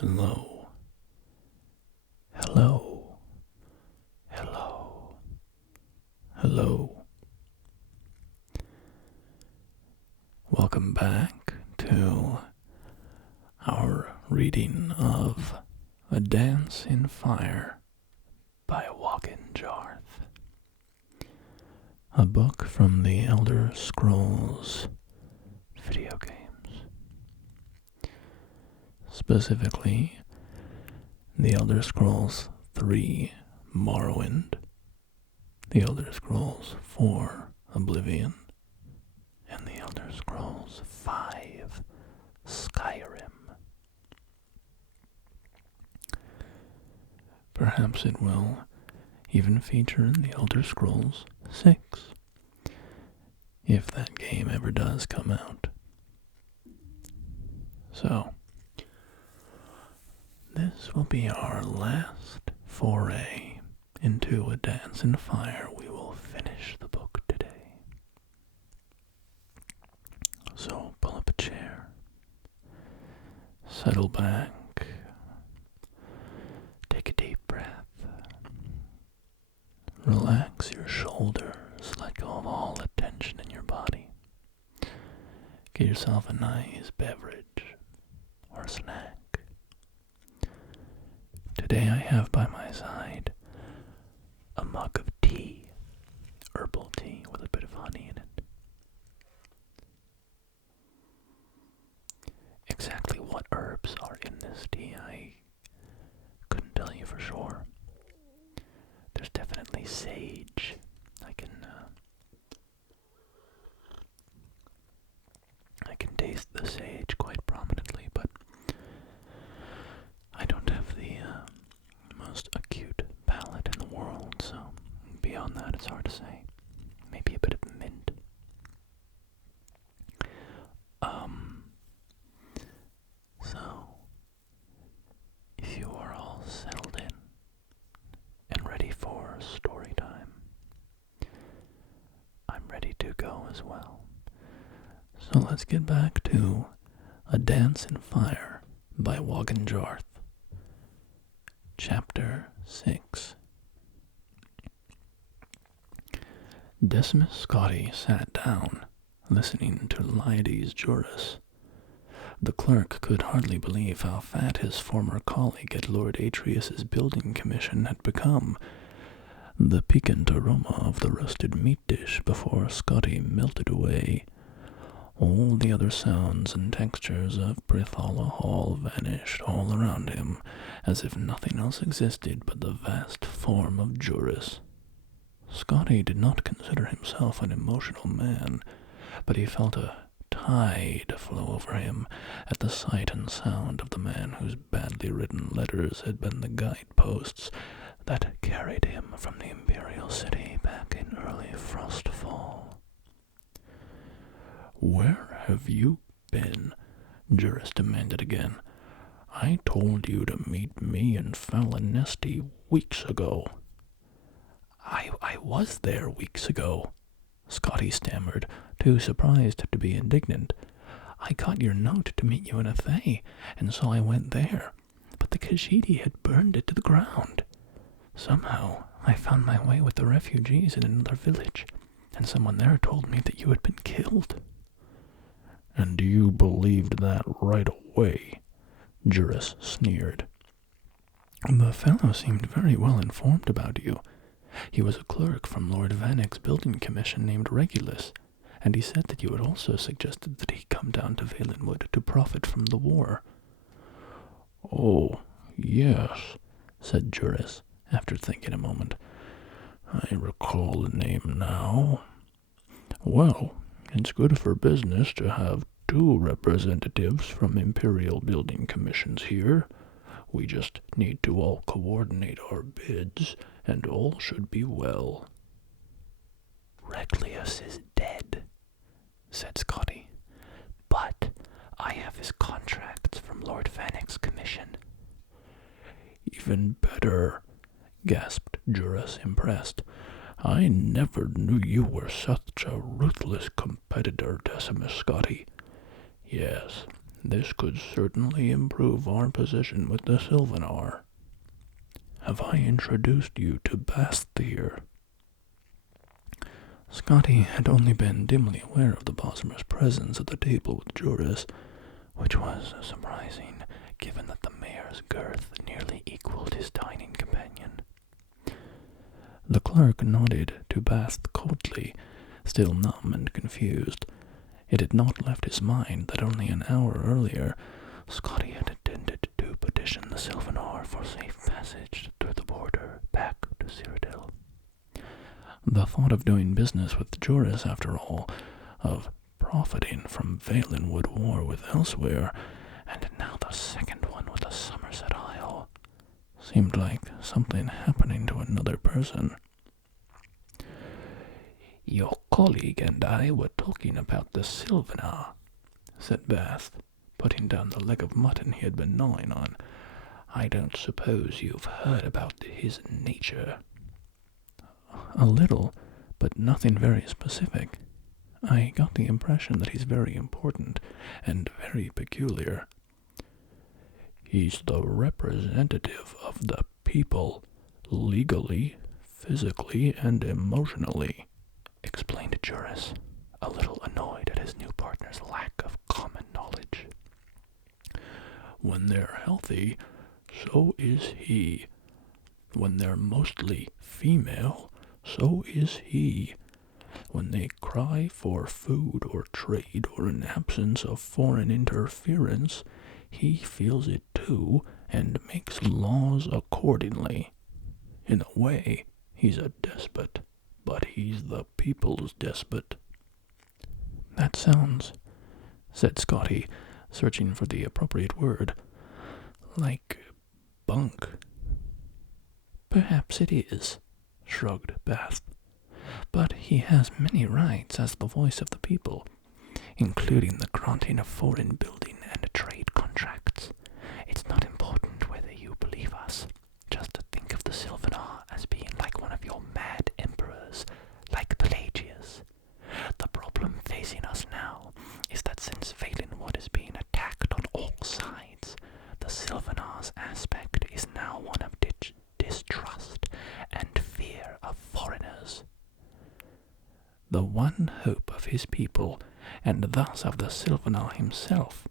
Hello. Hello. Hello. Hello. Welcome back to our reading of A Dance in Fire by Walken Jarth. A book from the Elder Scrolls video games. Specifically, The Elder Scrolls 3 Morrowind, The Elder Scrolls 4 Oblivion, and The Elder Scrolls 5 Skyrim. Perhaps it will even feature in The Elder Scrolls 6, if that game ever does come out. So, this will be our last foray into A Dance in Fire. We will finish the book today. So pull up a chair, settle back, take a deep breath, relax your shoulders, let go of all the tension in your body. Get yourself a nice beverage or snack. Today I have by my side a mug of tea, herbal tea with a bit of honey in it. Exactly what herbs are in this tea, I couldn't tell you for sure. There's definitely sage. I can taste the sage quite prominently, but I don't have the most acute palate in the world, so beyond that it's hard to say. Maybe a bit of mint. So, if you are all settled in and ready for story time, I'm ready to go as well. So let's get back to A Dance in Fire by Walken Jarth. Chapter 6. Decimus Scotty sat down, listening to Leides Jurus. The clerk could hardly believe how fat his former colleague at Lord Atreus's building commission had become. The piquant aroma of the roasted meat dish before Scotty melted away. All the other sounds and textures of Brithala Hall vanished all around him, as if nothing else existed but the vast form of Jurus. Scotty did not consider himself an emotional man, but he felt a tide flow over him at the sight and sound of the man whose badly written letters had been the guideposts that carried him from the Imperial City back in early Frostfall. "Where have you been?" Jurus demanded again. "I told you to meet me in Falinesti weeks ago." I was there weeks ago," Scotty stammered, too surprised to be indignant. "I got your note to meet you in Athay, and so I went there, but the Khajiit had burned it to the ground. Somehow, I found my way with the refugees in another village, and someone there told me that you had been killed." "And you believed that right away?" Jurus sneered. "The fellow seemed very well informed about you. He was a clerk from Lord Vanek's building commission named Regulus, and he said that you had also suggested that he come down to Valenwood to profit from the war." "Oh, yes," said Jurus, after thinking a moment. "I recall the name now. Well, it's good for business to have two representatives from Imperial building commissions here. We just need to all coordinate our bids, and all should be well." "Regulus is dead," said Scotty, "but I have his contracts from Lord Vanek's commission." "Even better," gasped Jurus, impressed. "I never knew you were such a ruthless competitor, Decimus Scotty. Yes, This could certainly improve our position with the silvenar. Have I introduced you to Basthir?" Scotty had only been dimly aware of the Bosmer's presence at the table with Jurus, which was surprising, given that the mayor's girth nearly equaled his dining companion. The clerk nodded to Bast coldly, still numb and confused. It had not left his mind that only an hour earlier Scotty had intended to petition the silvenar for safe passage through the border back to Cyrodiil. The thought of doing business with Jurus, after all, of profiting from Valenwood war with Elsewhere, and now the second one with the Somerset Isle, seemed like something happening to another person. "Your colleague and I were talking about the silvenar," said Bast, putting down the leg of mutton he had been gnawing on. "I don't suppose you've heard about his nature." "A little, but nothing very specific. I got the impression that he's very important and very peculiar." "He's the representative of the people, legally, physically, and emotionally," explained Jurus, a little annoyed at his new partner's lack of common knowledge. "When they're healthy, so is he. When they're mostly female, so is he. When they cry for food or trade or an absence of foreign interference, he feels it too and makes laws accordingly. In a way, he's a despot, but he's the people's despot." "That sounds," said Scotty, searching for the appropriate word, "like bunk." "Perhaps it is," shrugged Bast. "But he has many rights as the voice of the people, including the granting of foreign building and trade contracts. It's not important whether you believe us. Just think of the silvenar as being like one of your mad emperors, like Pelagius. The problem facing us now is that since Valenwood is being attacked on all sides, the silvenar's aspect is now one of distrust and fear of foreigners. The one hope of his people, and thus of the silvenar himself,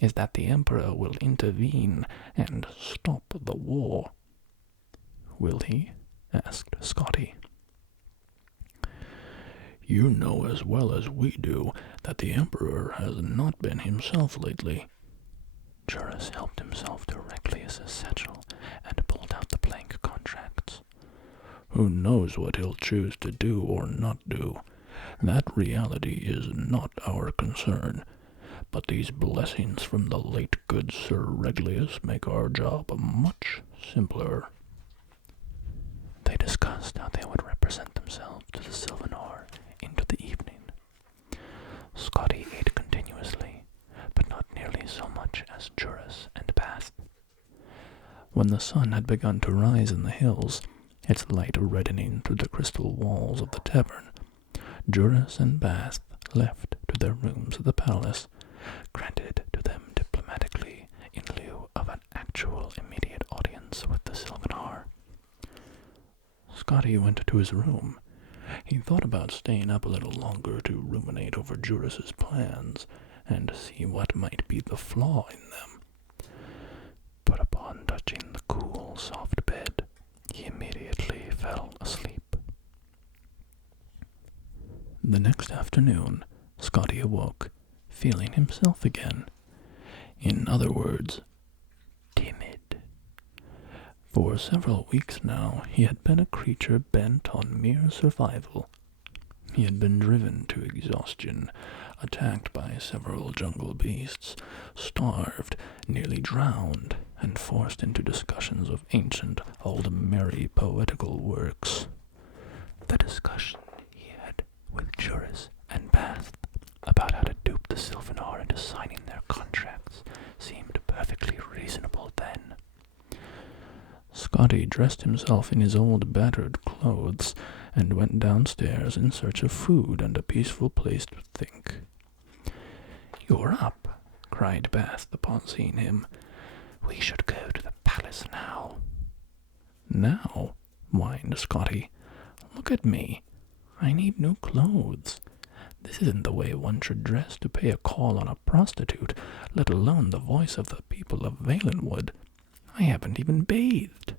is that the Emperor will intervene and stop the war." "Will he?" asked Scotty. "You know as well as we do that the Emperor has not been himself lately." Jurus helped himself to Reclius's satchel and pulled out the blank contracts. "Who knows what he'll choose to do or not do? That reality is not our concern. But these blessings from the late good Sir Reglius make our job much simpler." They discussed how they would represent themselves to the silvenar into the evening. Scotty ate continuously, but not nearly so much as Jurus and Bast. When the sun had begun to rise in the hills, its light reddening through the crystal walls of the tavern, Jurus and Bast left to their rooms at the palace, granted to them diplomatically in lieu of an actual immediate audience with the silvenar. Scotty went to his room. He thought about staying up a little longer to ruminate over Jurus's plans and see what might be the flaw in them. But upon touching the cool, soft bed, he immediately fell asleep. The next afternoon, Scotty awoke, feeling himself again. In other words, timid. For several weeks now, he had been a creature bent on mere survival. He had been driven to exhaustion, attacked by several jungle beasts, starved, nearly drowned, and forced into discussions of ancient, old merry poetical works. The discussion he had with Jurus and Bast about how to dupe the silvenar into signing their contracts seemed perfectly reasonable then. Scotty dressed himself in his old battered clothes and went downstairs in search of food and a peaceful place to think. "You're up," cried cried Bath upon seeing him. "We should go to the palace now." "Now?" whined Scotty. "Look at me. I need new clothes. This isn't the way one should dress to pay a call on a prostitute, let alone the voice of the people of Valenwood. I haven't even bathed."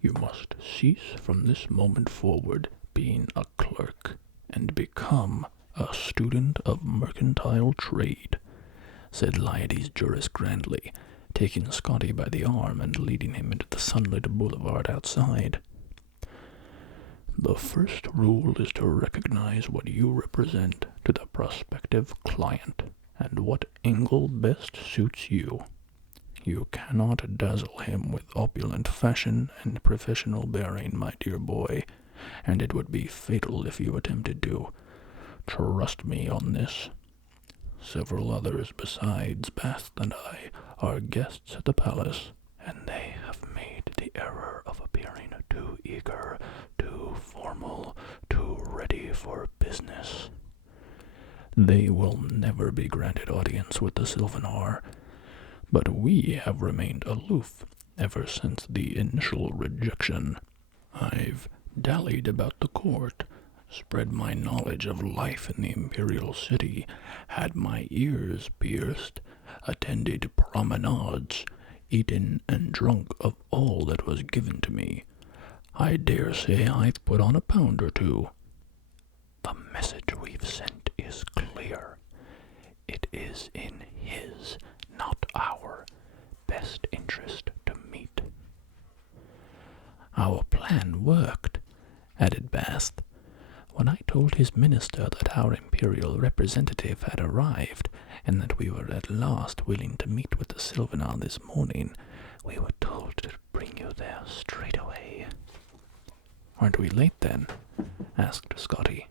"You must cease from this moment forward being a clerk and become a student of mercantile trade," said Leides Jurus grandly, taking Scotty by the arm and leading him into the sunlit boulevard outside. "The first rule is to recognize what you represent to the prospective client and what angle best suits you. You cannot dazzle him with opulent fashion and professional bearing, my dear boy, and it would be fatal if you attempted to. Trust me on this. Several others besides Bath and I are guests at the palace, and they have made the error of appearing too eager, too formal, too ready for business. They will never be granted audience with the silvenar, but we have remained aloof ever since the initial rejection. I've dallied about the court, spread my knowledge of life in the imperial city, had my ears pierced, attended promenades, eaten and drunk of all that was given to me. I dare say I've put on a pound or two. The message we've sent is clear. It is in his, not our, best interest to meet." "Our plan worked," added Bath. "When I told his minister that our imperial representative had arrived, and that we were at last willing to meet with the silvenar this morning, we were told to bring you there straight away." "Aren't we late, then?" asked Scotty.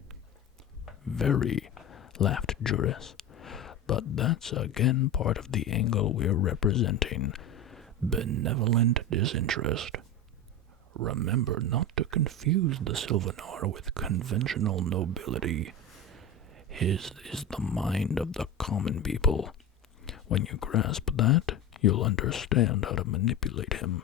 "Very," laughed Jurus. "But that's again part of the angle we're representing. Benevolent disinterest. Remember not to confuse the silvenar with conventional nobility. His is the mind of the common people. When you grasp that, you'll understand how to manipulate him."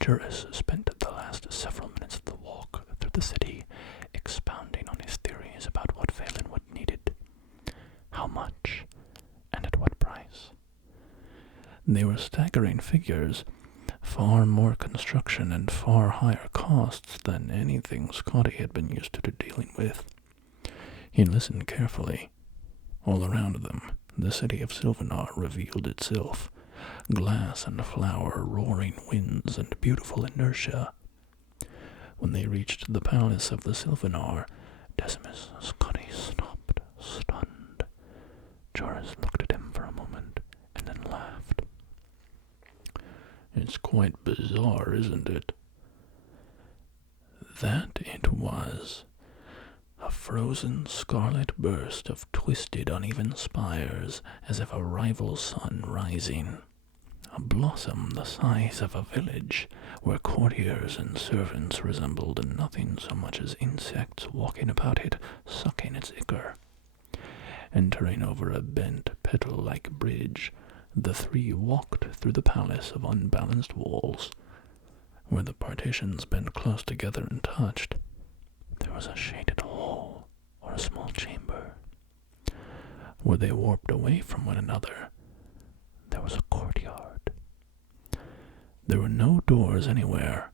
Jurus spent the last several minutes of the walk through the city expounding on his theories about what Valenwood needed, how much, and at what price. They were staggering figures, far more construction and far higher costs than anything Scotty had been used to dealing with. He listened carefully. All around them, the city of Silvenar revealed itself, glass and flower, roaring winds, and beautiful inertia. When they reached the palace of the Silvenar, Decimus Scotty stopped, stunned. Jurus looked at him for a moment, and then laughed. "It's quite bizarre, isn't it?" That it was. A frozen scarlet burst of twisted, uneven spires, as if a rival sun rising. A blossom the size of a village, where courtiers and servants resembled nothing so much as insects walking about it, sucking its ichor. Entering over a bent, petal-like bridge, the three walked through the palace of unbalanced walls. Where the partitions bent close together and touched, there was a shaded hall, or a small chamber. Where they warped away from one another, there was a courtyard. There were no doors anywhere,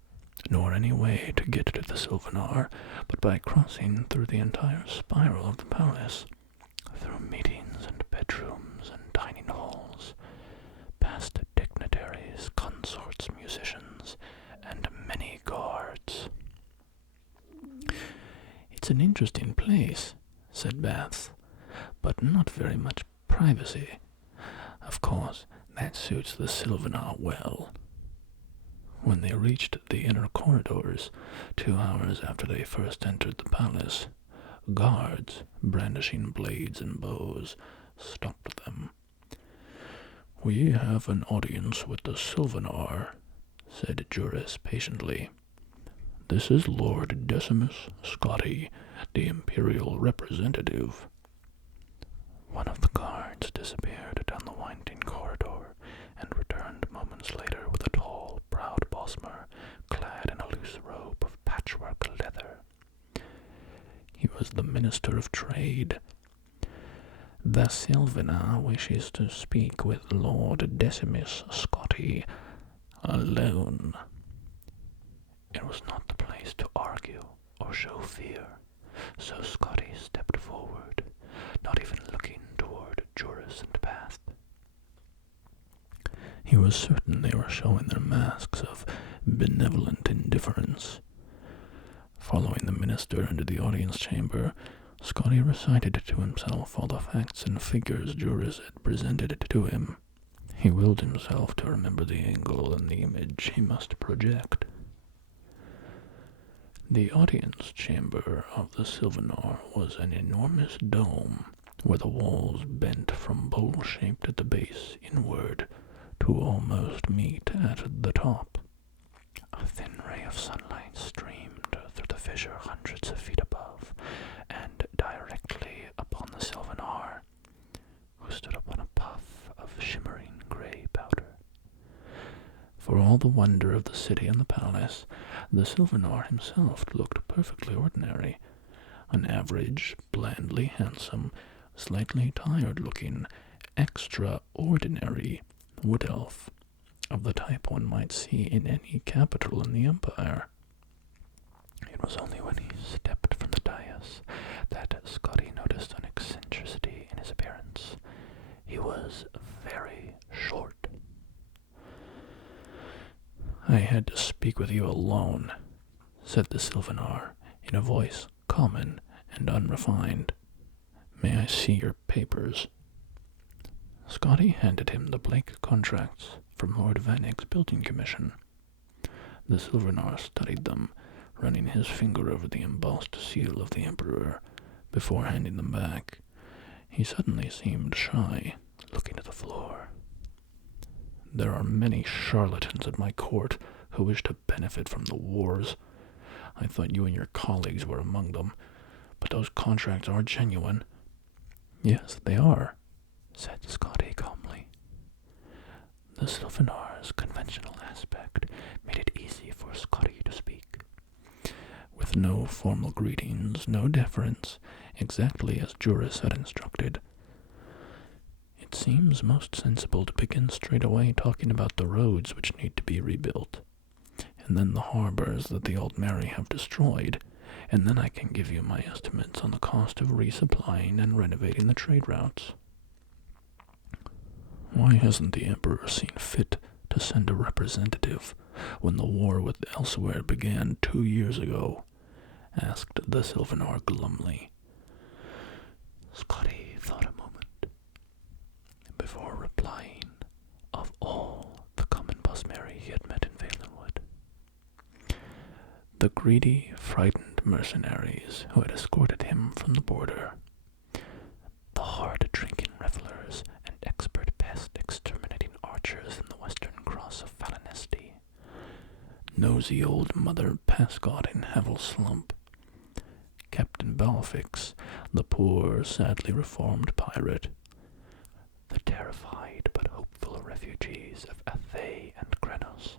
nor any way to get to the Silvenar, but by crossing through the entire spiral of the palace, through meetings and bedrooms and dining halls, past dignitaries, consorts, musicians, and many guards. "It's an interesting place," said Bath, "but not very much privacy. Of course, that suits the Silvenar well." When they reached the inner corridors, 2 hours after they first entered the palace, guards, brandishing blades and bows, stopped them. "We have an audience with the Silvenar," said Jurus patiently. "This is Lord Decimus Scotty, the imperial representative." Minister of Trade. The silvenar wishes to speak with Lord Decimus Scotty alone. It was not the place to argue or show fear, so Scotty stepped forward, not even looking toward Jurus and Past. He was certain they were showing their masks of benevolent indifference. Following the minister into the audience chamber, Scotty recited to himself all the facts and figures Jurus had presented to him. He willed himself to remember the angle and the image he must project. The audience chamber of the silvenar was an enormous dome where the walls bent from bowl-shaped at the base inward to almost meet at the top. A thin ray of sunlight streamed through the fissure hundreds of feet above and directly upon the silvenar, who stood upon a puff of shimmering gray powder. For all the wonder of the city and the palace, the silvenar himself looked perfectly ordinary. An average, blandly handsome, slightly tired-looking, extraordinary wood elf, of the type one might see in any capital in the empire. It was only when he stepped from the dais that Scotty noticed an eccentricity in his appearance. He was very short. "I had to speak with you alone," said the silvenar, in a voice common and unrefined. "May I see your papers?" Scotty handed him the blank contracts from Lord Vannick's building commission. The silvenar studied them, running his finger over the embossed seal of the Emperor before handing them back. He suddenly seemed shy, looking at the floor. "There are many charlatans at my court who wish to benefit from the wars. I thought you and your colleagues were among them, but those contracts are genuine." "Yes, they are," said Scotty calmly. The silvenar's conventional aspect made it easy for Scotty to speak. With no formal greetings, no deference, exactly as Jurus had instructed. "It seems most sensible to begin straight away talking about the roads which need to be rebuilt, and then the harbors that the Old Mary have destroyed, and then I can give you my estimates on the cost of resupplying and renovating the trade routes." "Why hasn't the Emperor seen fit to send a representative when the war with Elsewhere began 2 years ago?" asked the silvenar glumly. Scotty thought a moment before replying of all the common busmary he had met in Valenwood. The greedy, frightened mercenaries who had escorted him from the border, the hard-drinking revelers and expert pest-exterminating archers in the western cross of Falanesti, nosy old Mother Pascot in Havel Slump, Captain Balfix, the poor, sadly reformed pirate, the terrified but hopeful refugees of Athay and Krenos,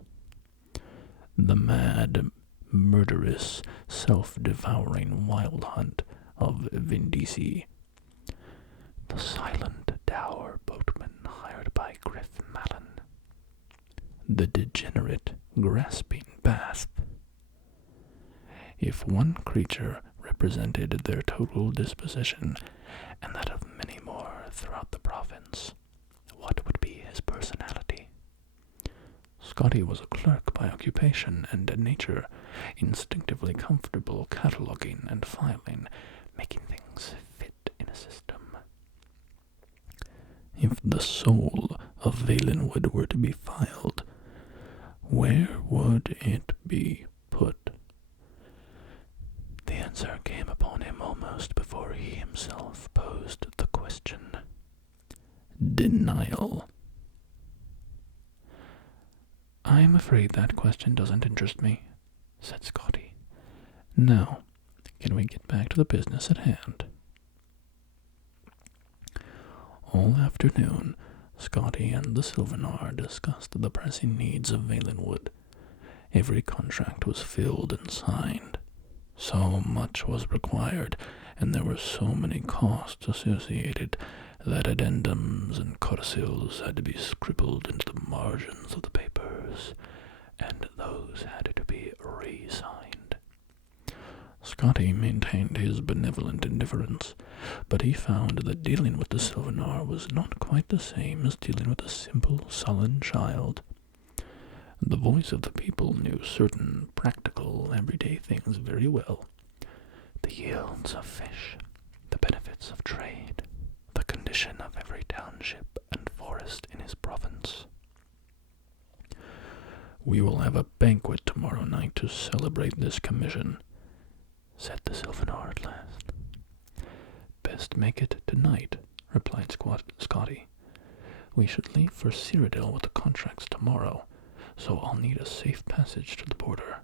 the mad, murderous, self-devouring wild hunt of Vindisi, the silent, dour boatman hired by Griff Malin, the degenerate, grasping Basth. If one creature represented their total disposition, and that of many more throughout the province, what would be his personality? Scotty was a clerk by occupation and nature, instinctively comfortable cataloging and filing, making things fit in a system. If the soul of Valenwood were to be filed, where would it be put? The answer came upon him almost before he himself posed the question. Denial. "I'm afraid that question doesn't interest me," said Scotty. "Now, can we get back to the business at hand?" All afternoon, Scotty and the silvenar discussed the pressing needs of Valenwood. Every contract was filled and signed. So much was required, and there were so many costs associated that addendums and codicils had to be scribbled into the margins of the papers, and those had to be re-signed. Scotty maintained his benevolent indifference, but he found that dealing with the silvenar was not quite the same as dealing with a simple, sullen child. The voice of the people knew certain practical, everyday things very well. The yields of fish, the benefits of trade, the condition of every township and forest in his province. "We will have a banquet tomorrow night to celebrate this commission," said the silvenar at last. "Best make it tonight," replied Scotty. "We should leave for Cyrodiil with the contracts tomorrow, so I'll need a safe passage to the border.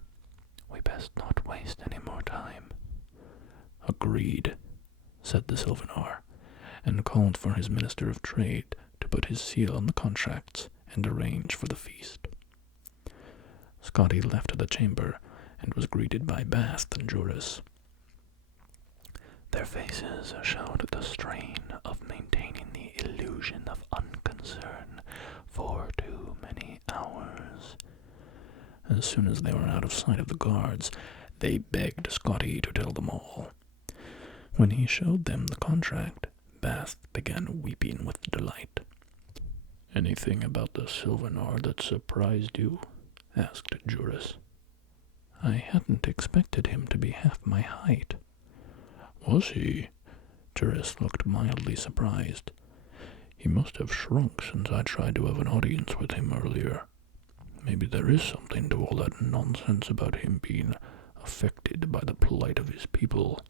We best not waste any more time." "Agreed," said the silvenar, and called for his minister of trade to put his seal on the contracts and arrange for the feast. Scotty left the chamber and was greeted by Bast and Jurus. Their faces showed the strain of maintaining the illusion of unconcern for too many hours. As soon as they were out of sight of the guards, they begged Scotty to tell them all. When he showed them the contract, Bast began weeping with delight. "Anything about the silvenar that surprised you?" asked Jurus. "I hadn't expected him to be half my height." "Was he?" Jurus looked mildly surprised. "He must have shrunk since I tried to have an audience with him earlier. Maybe there is something to all that nonsense about him being affected by the plight of his people."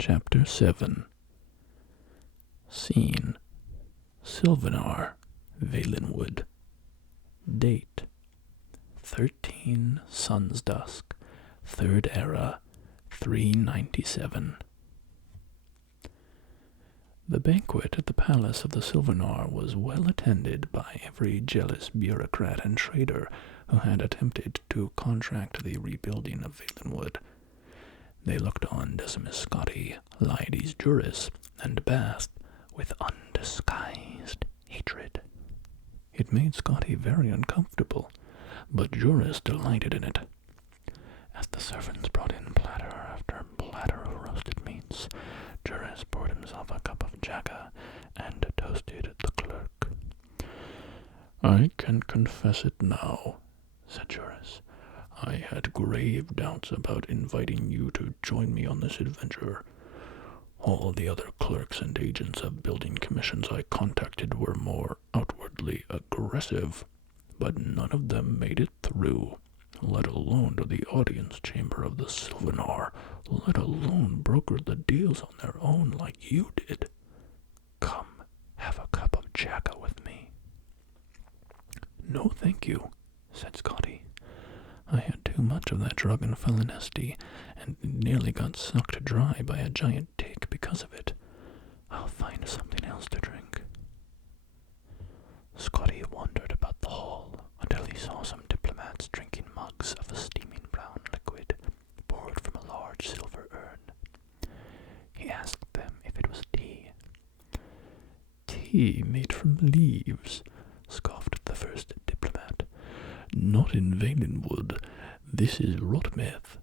Chapter 7. Scene: Silvenar, Valenwood. Date: 13 Sun's Dusk, 3rd Era, 397. The banquet at the palace of the silvenar was well attended by every jealous bureaucrat and trader who had attempted to contract the rebuilding of Valenwood. They looked on Decimus Scotty, Leides Jurus, and Bast with undisguised hatred. It made Scotty very uncomfortable, but Jurus delighted in it. As the servants brought in platter after platter of roasted meats, Jurus poured himself a cup of jagga and toasted the clerk. "I can confess it now," said Jurus. "I had grave doubts about inviting you to join me on this adventure. All the other clerks and agents of building commissions I contacted were more outwardly aggressive, but none of them made it through, let alone to the audience chamber of the silvenar, let alone broker the deals on their own like you did. Come, have a cup of jagga with me." "No, thank you," said Scotty. "I had too much of that drug in Felonesti, and nearly got sucked dry by a giant tick because of it. I'll find something else to drink." Scotty wandered about the hall until he saw some diplomats drinking mugs of a steaming brown liquid poured from a large silver urn. He asked them if it was tea. "Tea made from leaves," scoffed the first diplomat. "Not in Valenwood. This is rotmeth."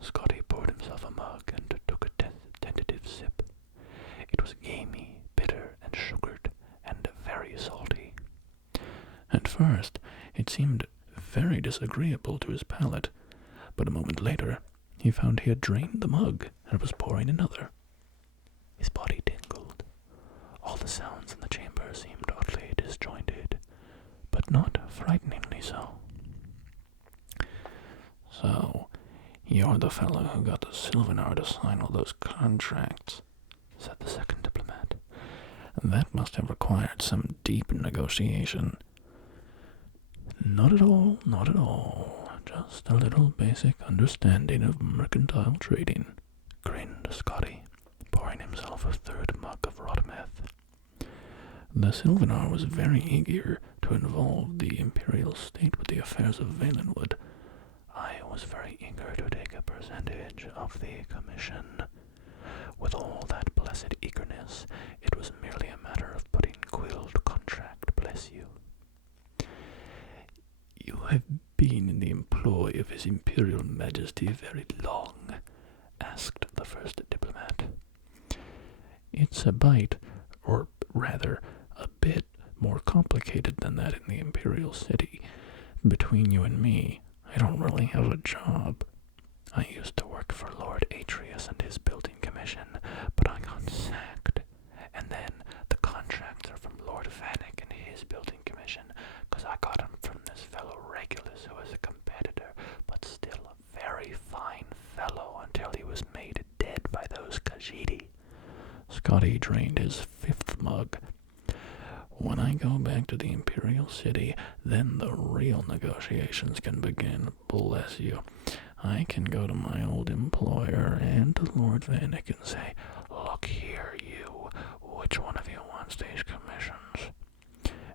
Scotty poured himself a mug and took a tentative sip. It was gamey, bitter, and sugared, and very salty. At first, it seemed very disagreeable to his palate, but a moment later, he found he had drained the mug and was pouring another. His body tingled. All the sounds in the chamber seemed oddly disjointed, but not frighteningly so. "So, you're the fellow who got the silvenar to sign all those contracts," said the second diplomat. "That must have required some deep negotiation." Not at all. Just a little basic understanding of mercantile trading," grinned Scotty, pouring himself a third mug of rotmeth. The silvenar was very eager to involve the imperial state with the affairs of Valenwood. I was very eager to take a percentage of the commission. With all that blessed eagerness, it was merely a matter of putting quill to contract, bless you. You have been in the employ of His Imperial Majesty very long? Asked the first diplomat. It's a bite, or rather, a bit more complicated than that in the Imperial City. Between you and me, I don't really have a job. I used to work for Lord Atreus and his building commission, but I got sacked. And then the contracts are from Lord Vanek and his building commission, 'cause I got them from this fellow Regulus, who was a competitor, but still a very fine fellow until he was made dead by those Khajiit. Scotty drained his fifth mug. When I go back to the Imperial City, then the real negotiations can begin, bless you. I can go to my old employer and to Lord Vanek and say, look here, you, which one of you wants these commissions?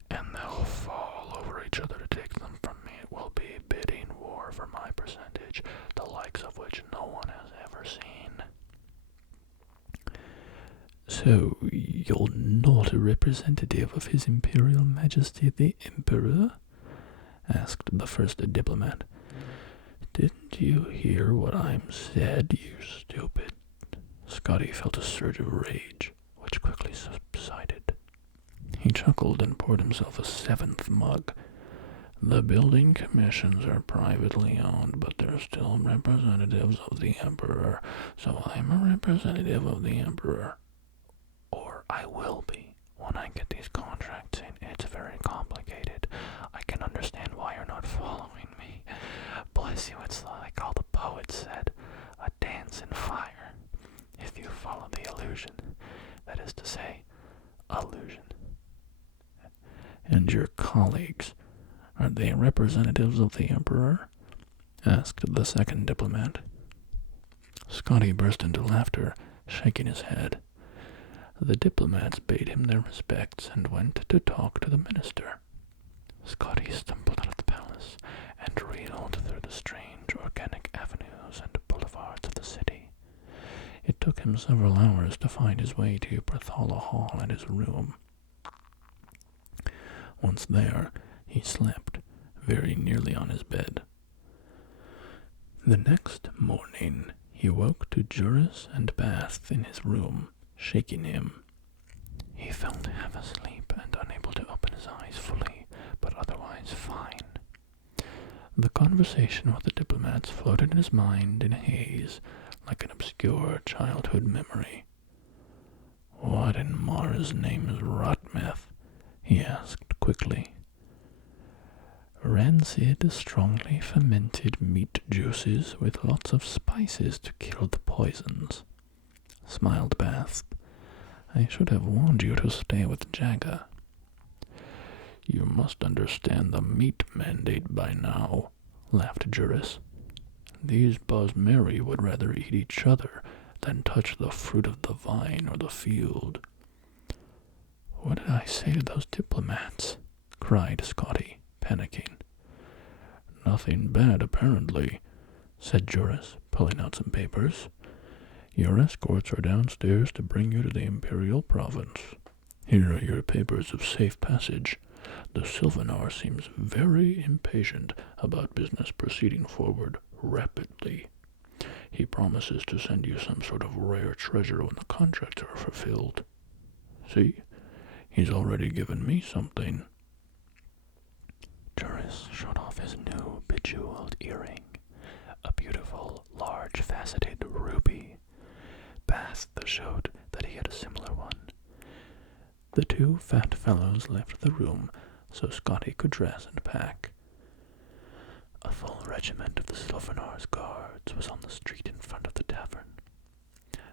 And they'll fall over each other to take them from me. It will be a bidding war for my percentage, the likes of which no one has ever seen. So, you're not a representative of His Imperial Majesty the Emperor? Asked the first diplomat. Didn't you hear what I said, you stupid? Scotty felt a surge of rage, which quickly subsided. He chuckled and poured himself a seventh mug. The building commissions are privately owned, but they're still representatives of the Emperor, so I'm a representative of the Emperor. Or I will be when I get these contracts in. It's very complicated. I can understand why you're not following me. Bless you, it's like all the poets said, a dance in fire. If you follow the illusion, that is to say, illusion. And your colleagues, are they representatives of the Emperor? Asked the second diplomat. Scotty burst into laughter, shaking his head. The diplomats bade him their respects and went to talk to the minister. Scotty stumbled out of the palace and reeled through the strange organic avenues and boulevards of the city. It took him several hours to find his way to Barthala Hall and his room. Once there, he slept, very nearly on his bed. The next morning, he woke to Jurus and bath in his room, shaking him. He felt half asleep and unable to open his eyes fully, but otherwise fine. The conversation with the diplomats floated in his mind in a haze, like an obscure childhood memory. What in Mara's name is rotmeth? He asked quickly. Rancid, strongly fermented meat juices with lots of spices to kill the poisons, smiled Basth. I should have warned you to stay with Jagga. You must understand the meat mandate by now, laughed Jurus. These Bosmeri would rather eat each other than touch the fruit of the vine or the field. What did I say to those diplomats? Cried Scotty, panicking. Nothing bad, apparently, said Jurus, pulling out some papers. Your escorts are downstairs to bring you to the Imperial Province. Here are your papers of safe passage. The silvenar seems very impatient about business proceeding forward rapidly. He promises to send you some sort of rare treasure when the contracts are fulfilled. See, he's already given me something. Jurus showed off his new bejeweled earring, a beautiful, large-faceted ruby. Basth showed that he had a similar one. The two fat fellows left the room so Scotty could dress and pack. A full regiment of the silvenar's guards was on the street in front of the tavern.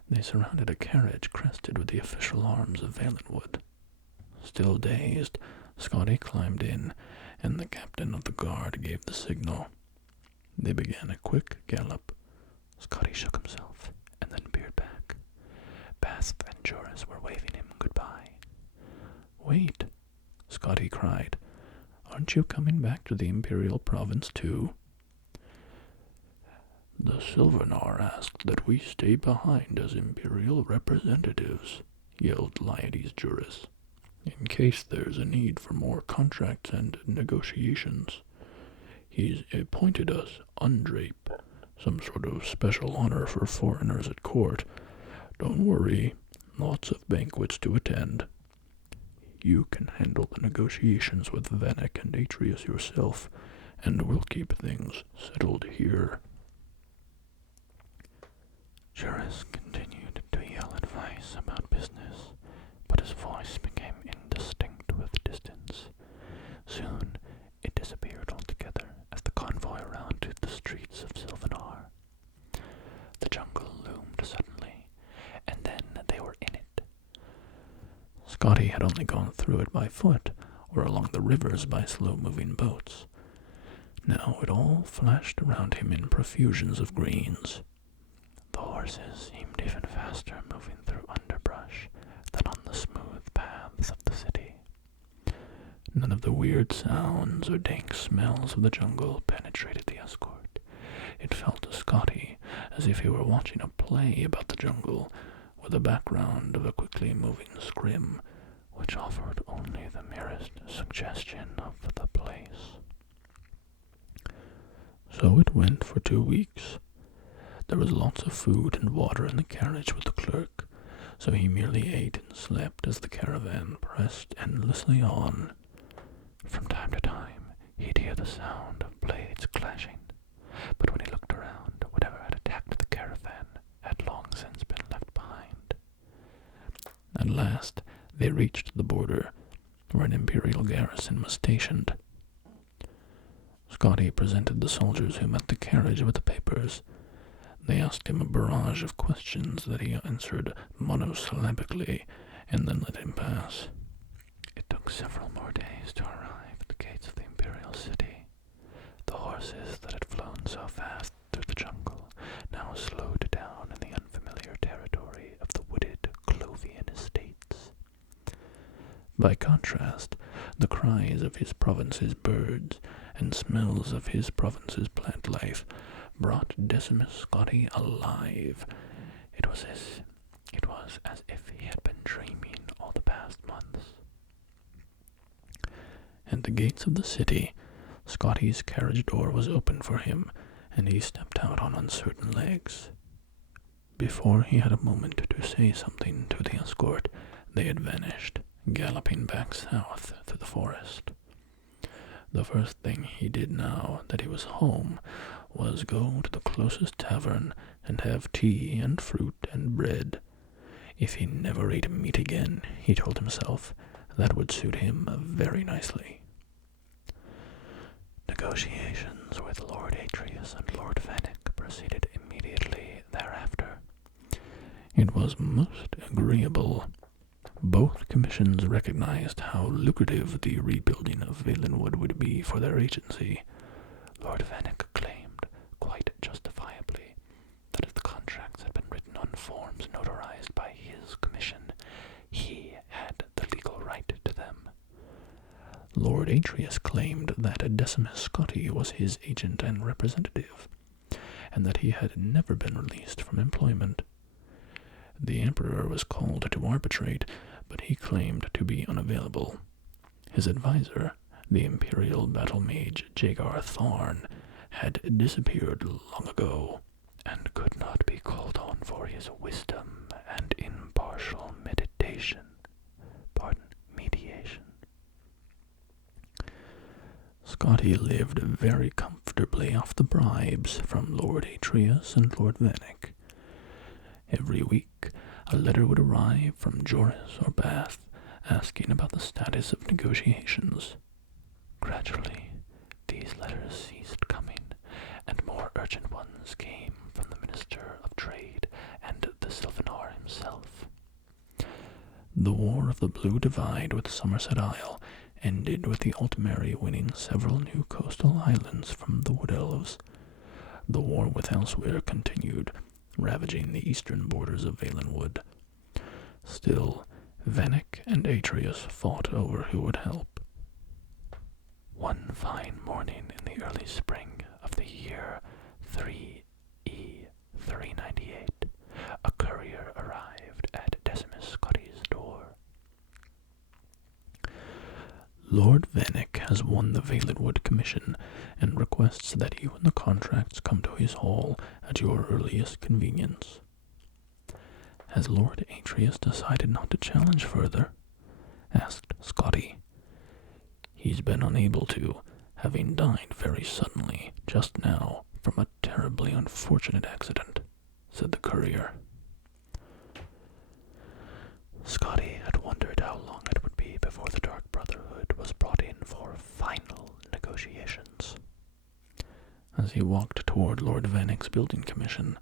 They surrounded a carriage crested with the official arms of Valenwood. Still dazed, Scotty climbed in, and the captain of the guard gave the signal. They began a quick gallop. Scotty shook himself, and then peered back. Basth and Jurus were waving him goodbye. Wait, Scotty cried. Aren't you coming back to the Imperial Province too? "The silvenar asked that we stay behind as imperial representatives," yelled Leiades Jurus, "in case there's a need for more contracts and negotiations. He's appointed us undrape, some sort of special honor for foreigners at court. Don't worry, lots of banquets to attend. You can handle the negotiations with Vanek and Atreus yourself, and we'll keep things settled here." Jurus continued to yell advice about business, but his voice became indistinct with distance. Soon it disappeared altogether as the convoy rounded the streets of Silvenar. The jungle loomed suddenly, and then they were in it. Scotty had only gone through it by foot, or along the rivers by slow-moving boats. Now it all flashed around him in profusions of greens. The horses seemed even faster moving through underbrush than on the smooth paths of the city. None of the weird sounds or dank smells of the jungle penetrated the escort. It felt to Scotty as if he were watching a play about the jungle, with a background of a quickly moving scrim, which offered only the merest suggestion of the place. So it went for 2 weeks. There was lots of food and water in the carriage with the clerk, so he merely ate and slept as the caravan pressed endlessly on. From time to time, he'd hear the sound of blades clashing, but when he looked around, whatever had attacked the caravan had long since been left behind. At last, they reached the border, where an imperial garrison was stationed. Scotty presented the soldiers who met the carriage with the papers. They asked him a barrage of questions that he answered monosyllabically, and then let him pass. It took several more days to arrive at the gates of the imperial city. The horses that had flown so fast through the jungle now slowed down in the unfamiliar territory of the wooded Clovian estates. By contrast, the cries of his province's birds and smells of his province's plant life brought Decimus Scotty alive. It was as if he had been dreaming all the past months. At the gates of the city, Scotty's carriage door was opened for him, and he stepped out on uncertain legs. Before he had a moment to say something to the escort, they had vanished, galloping back south through the forest. The first thing he did now that he was home was go to the closest tavern and have tea and fruit and bread. If he never ate meat again, he told himself, that would suit him very nicely. Negotiations with Lord Atreus and Lord Vanek proceeded immediately thereafter. It was most agreeable. Both commissions recognized how lucrative the rebuilding of Valenwood would be for their agency. Lord Vanek claimed, quite justifiably, that if the contracts had been written on forms notarized by his commission, he had the legal right to them. Lord Atreus claimed that Decimus Scotty was his agent and representative, and that he had never been released from employment. The Emperor was called to arbitrate, but he claimed to be unavailable. His advisor, the Imperial battle mage Jagar Tharn, had disappeared long ago, and could not be called on for his wisdom and impartial mediation. Mediation. Scotty lived very comfortably off the bribes from Lord Atreus and Lord Vanek. Every week, a letter would arrive from Jurus or Bath, asking about the status of negotiations. Gradually, these letters ceased coming, and more urgent ones came from the Minister of Trade and the silvenar himself. The War of the Blue Divide with Somerset Isle ended with the Ultimary winning several new coastal islands from the Wood Elves. The war with Elsewhere continued, ravaging the eastern borders of Valenwood. Still, Vanek and Atreus fought over who would help. One fine morning in the early spring of the year 3E, 398, a courier arrived at Decimus Scotty's door. Lord Vanek has won the Valenwood Commission and requests that you and the contracts come to his hall at your earliest convenience. Has Lord Atreus decided not to challenge further? Asked Scotty. He's been unable to, having died very suddenly just now from a terribly unfortunate accident, said the courier. Scotty had wondered how long it would be before the Dark Brotherhood was brought in for final negotiations. As he walked toward Lord Vanek's building commission,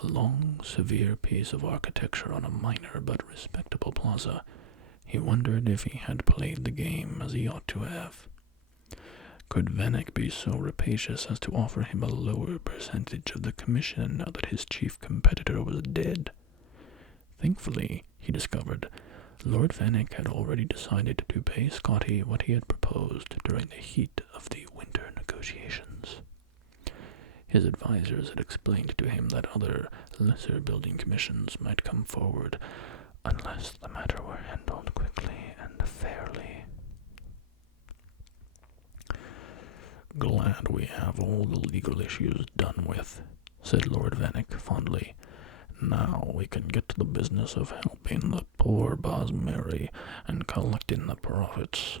a long, severe piece of architecture on a minor but respectable plaza, he wondered if he had played the game as he ought to have. Could Vanek be so rapacious as to offer him a lower percentage of the commission now that his chief competitor was dead? Thankfully, he discovered, Lord Vanek had already decided to pay Scotty what he had proposed during the heat of the winter negotiations. His advisers had explained to him that other, lesser building commissions might come forward unless the matter were handled quickly and fairly. Glad we have all the legal issues done with, said Lord Vanek fondly. Now we can get to the business of helping the poor Bosmeri and collecting the profits.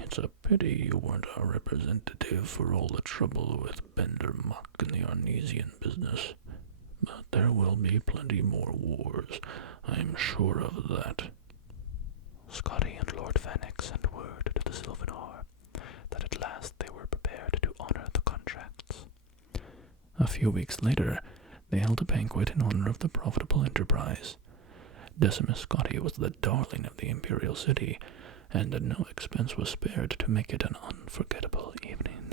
It's a pity you weren't our representative for all the trouble with Bender Muck and the Arnesian business. But there will be plenty more wars, I'm sure of that. Scotty and Lord Vanek sent word to the silvenar that at last they were prepared to honor the contracts. A few weeks later, they held a banquet in honor of the profitable enterprise. Decimus Scotty was the darling of the imperial city, and no expense was spared to make it an unforgettable evening.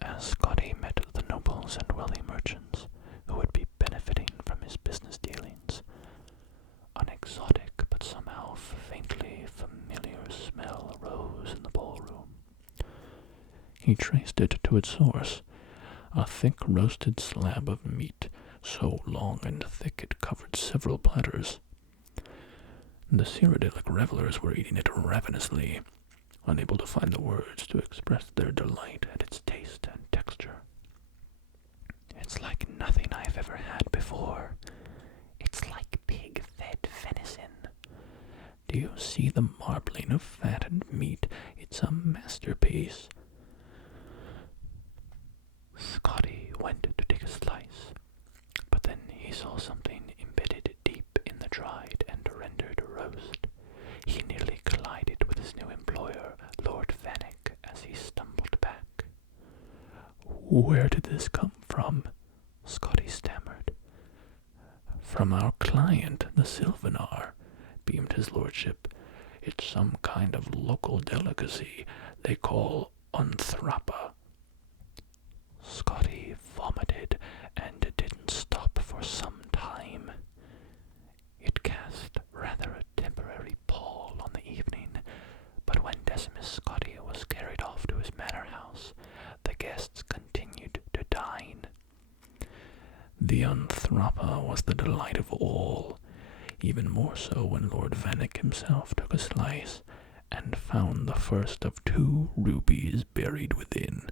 As Scotty met the nobles and wealthy merchants who would be benefiting from his business dealings, an exotic but somehow faintly familiar smell arose in the ballroom. He traced it to its source, a thick roasted slab of meat, so long and thick it covered several platters. The Cyrodiilic revelers were eating it ravenously, unable to find the words to express their delight at its taste and texture. It's like nothing I've ever had before. It's like pig-fed venison. Do you see the marbling of fattened meat? It's a masterpiece. Scotty went to take a slice, but then he saw something embedded deep in the dried and rendered roast. He nearly collided with his new employer, Lord Vanek, as he stumbled back. Where did this come from? Scotty stammered. From our client, the silvenar, beamed his lordship. It's some kind of local delicacy they call anthrapa. Scotty vomited and didn't stop for some time. It cast rather a temporary pall on the evening, but when Decimus Scotty was carried off to his manor house, the guests continued to dine. The anthrapa was the delight of all, even more so when Lord Vanek himself took a slice and found the first of 2 rubies buried within.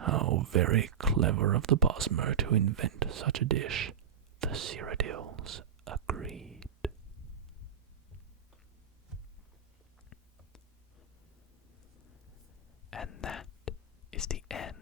How very clever of the Bosmer to invent such a dish, the Cyrodiils agreed. And that is the end